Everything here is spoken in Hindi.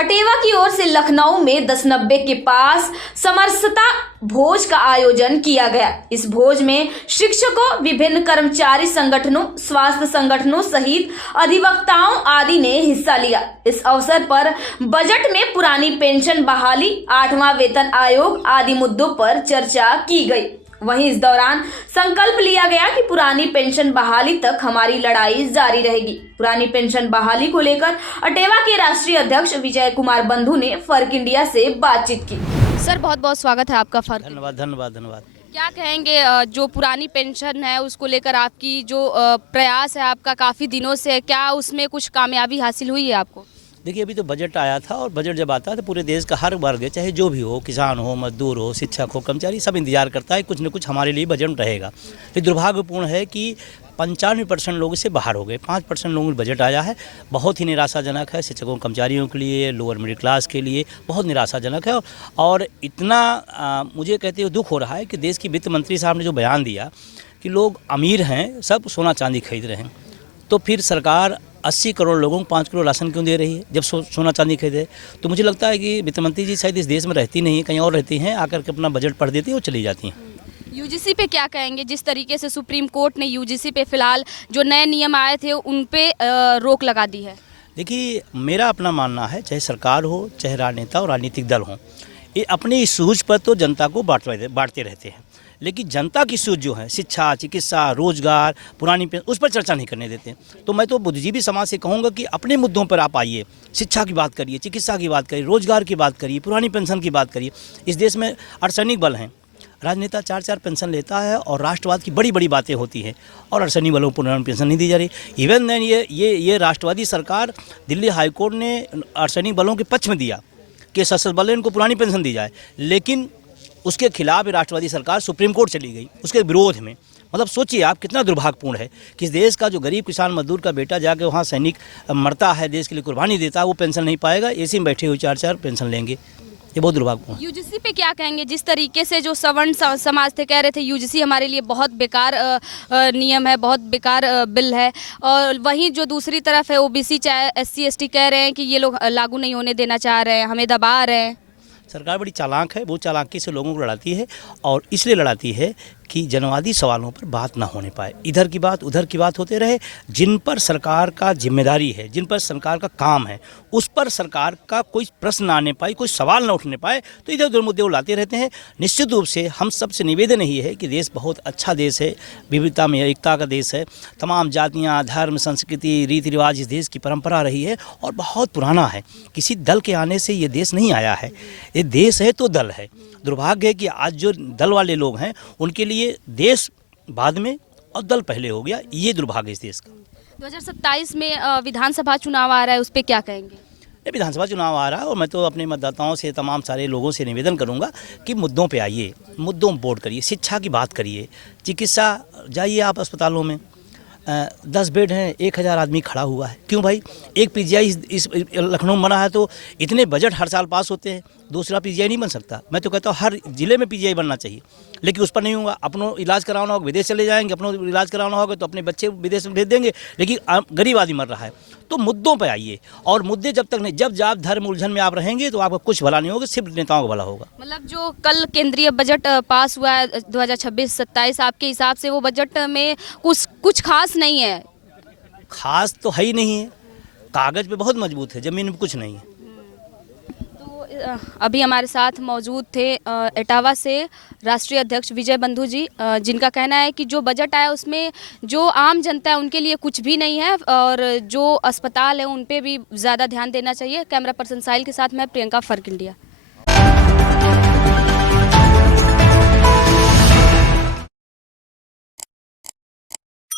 अटेवा की ओर से लखनऊ में 1090 के पास समरसता भोज का आयोजन किया गया। इस भोज में शिक्षकों, विभिन्न कर्मचारी संगठनों, स्वास्थ्य संगठनों सहित अधिवक्ताओं आदि ने हिस्सा लिया। इस अवसर पर बजट में पुरानी पेंशन बहाली, 8वां वेतन आयोग आदि मुद्दों पर चर्चा की गई। वहीं इस दौरान संकल्प लिया गया कि पुरानी पेंशन बहाली तक हमारी लड़ाई जारी रहेगी। पुरानी पेंशन बहाली को लेकर अटेवा के राष्ट्रीय अध्यक्ष विजय कुमार बंधु ने फर्क इंडिया से बातचीत की। सर, बहुत बहुत स्वागत है आपका फर्क। धन्यवाद। क्या कहेंगे, जो पुरानी पेंशन है उसको लेकर आपकी जो प्रयास है आपका काफी दिनों से, क्या उसमें कुछ कामयाबी हासिल हुई है आपको? देखिए, अभी तो बजट आया था और बजट जब आता है तो पूरे देश का हर वर्ग, चाहे जो भी हो, किसान हो, मजदूर हो, शिक्षक हो, कर्मचारी, सब इंतजार करता है कुछ न कुछ हमारे लिए बजट रहेगा। तो दुर्भाग्यपूर्ण है कि 95% लोग इससे बाहर हो गए। 5% लोगों को बजट आया है, बहुत ही निराशाजनक है। शिक्षकों, कर्मचारियों के लिए, लोअर मिडिल क्लास के लिए बहुत निराशाजनक है। और इतना मुझे कहते हुए दुख हो रहा है कि देश की वित्त मंत्री साहब ने जो बयान दिया कि लोग अमीर हैं, सब सोना चांदी खरीद रहे हैं, तो फिर सरकार 80 करोड़ लोगों को 5 किलो राशन क्यों दे रही है जब सोना चांदी खरीदे? तो मुझे लगता है कि वित्त मंत्री जी शायद इस देश में रहती नहीं, कहीं और रहती हैं, आकर के अपना बजट पढ़ देती हैं और चली जाती हैं। यूजीसी पे क्या कहेंगे? जिस तरीके से सुप्रीम कोर्ट ने यूजीसी पे फिलहाल जो नए नियम आए थे उन पे रोक लगा दी है। देखिए, मेरा अपना मानना है, चाहे सरकार हो, चाहे राजनेता और राजनीतिक दल हो, ये अपनी सूझ पर तो जनता को बांटते रहते हैं, लेकिन जनता की सूझ जो है शिक्षा, चिकित्सा, रोजगार, पुरानी पेंशन, उस पर चर्चा नहीं करने देते। तो मैं तो बुद्धिजीवी समाज से कहूँगा कि अपने मुद्दों पर आप आइए, शिक्षा की बात करिए, चिकित्सा की बात करिए, रोजगार की बात करिए, पुरानी पेंशन की बात करिए। इस देश में अर्सनिक बल हैं, राजनेता 4-4 पेंशन लेता है और राष्ट्रवाद की बड़ी बड़ी बातें होती हैं और अर्सनिक बलों को पुरानी पेंशन नहीं दी जा रही। इवन देन ये राष्ट्रवादी सरकार, दिल्ली हाईकोर्ट ने अर्सनिक बलों के पक्ष में दिया कि सशस्त्र बल इनको पुरानी पेंशन दी जाए, लेकिन उसके खिलाफ राष्ट्रवादी सरकार सुप्रीम कोर्ट चली गई उसके विरोध में। मतलब सोचिए आप, कितना दुर्भाग्यपूर्ण है कि इस देश का जो गरीब किसान मजदूर का बेटा जाके वहाँ सैनिक मरता है, देश के लिए कुर्बानी देता है, वो पेंशन नहीं पाएगा, एसी में बैठे हुए 4-4 पेंशन लेंगे। ये बहुत दुर्भाग्यपूर्ण। यूजीसी पे क्या कहेंगे? जिस तरीके से जो सवर्ण समाज थे कह रहे थे यूजीसी हमारे लिए बहुत बेकार नियम है, बहुत बेकार बिल है, और वहीं जो दूसरी तरफ है ओबीसी चाहे SC ST कह रहे हैं कि ये लोग लागू नहीं होने देना चाह रहे हैं, हमें दबा रहे हैं। सरकार बड़ी चालाक है, वो चालाकी से लोगों को लड़ाती है और इसलिए लड़ाती है कि जनवादी सवालों पर बात ना होने पाए, इधर की बात उधर की बात होते रहे। जिन पर सरकार का जिम्मेदारी है, जिन पर सरकार का काम है, उस पर सरकार का कोई प्रश्न ना आने पाए, कोई सवाल ना उठने पाए, तो इधर उधर मुद्दे उलाते रहते हैं। निश्चित रूप से हम सबसे निवेदन यही है कि देश बहुत अच्छा देश है, विविधता में एकता का देश है, तमाम जातियाँ, धर्म, संस्कृति, रीति रिवाज इस देश की परंपरा रही है और बहुत पुराना है। किसी दल के आने से ये देश नहीं आया है, ये देश है तो दल है। दुर्भाग्य है कि आज जो दल वाले लोग हैं उनके लिए देश बाद में और दल पहले हो गया, ये दुर्भाग्य इस देश का। 2027 में विधानसभा चुनाव आ रहा है, उस पर क्या कहेंगे? ये विधानसभा चुनाव आ रहा है और मैं तो अपने मतदाताओं से, तमाम सारे लोगों से निवेदन करूंगा कि मुद्दों पे आइए, मुद्दों पर वोट करिए, शिक्षा की बात करिए, चिकित्सा, जाइए आप अस्पतालों में 10 बेड हैं, 1000 आदमी खड़ा हुआ है। क्यों भाई? एक PGI इस लखनऊ में बना है तो इतने बजट हर साल पास होते हैं, दूसरा PGI नहीं बन सकता। मैं तो कहता हूँ हर जिले में PGI बनना चाहिए, लेकिन उस पर नहीं होगा। अपनों इलाज कराना होगा विदेश चले जाएंगे, अपनों इलाज कराना होगा तो अपने बच्चे विदेश में भेज देंगे, लेकिन गरीब आदमी मर रहा है। तो मुद्दों पर आइए, और मुद्दे जब तक नहीं, जब आप धर्म उलझन में आप रहेंगे तो आपका कुछ भला नहीं होगा, सिर्फ नेताओं का भला होगा। मतलब जो कल केंद्रीय बजट पास हुआ है 2026-27, आपके हिसाब से वो बजट में कुछ खास नहीं है? खास तो है ही नहीं है, कागज़ पे बहुत मजबूत है, ज़मीन में कुछ नहीं है। अभी हमारे साथ मौजूद थे इटावा से राष्ट्रीय अध्यक्ष विजय बंधु जी, जिनका कहना है कि जो बजट आया उसमें जो आम जनता है उनके लिए कुछ भी नहीं है और जो अस्पताल है उन पे भी ज़्यादा ध्यान देना चाहिए। कैमरा पर्सन साहिल के साथ मैं प्रियंका, फर्क इंडिया।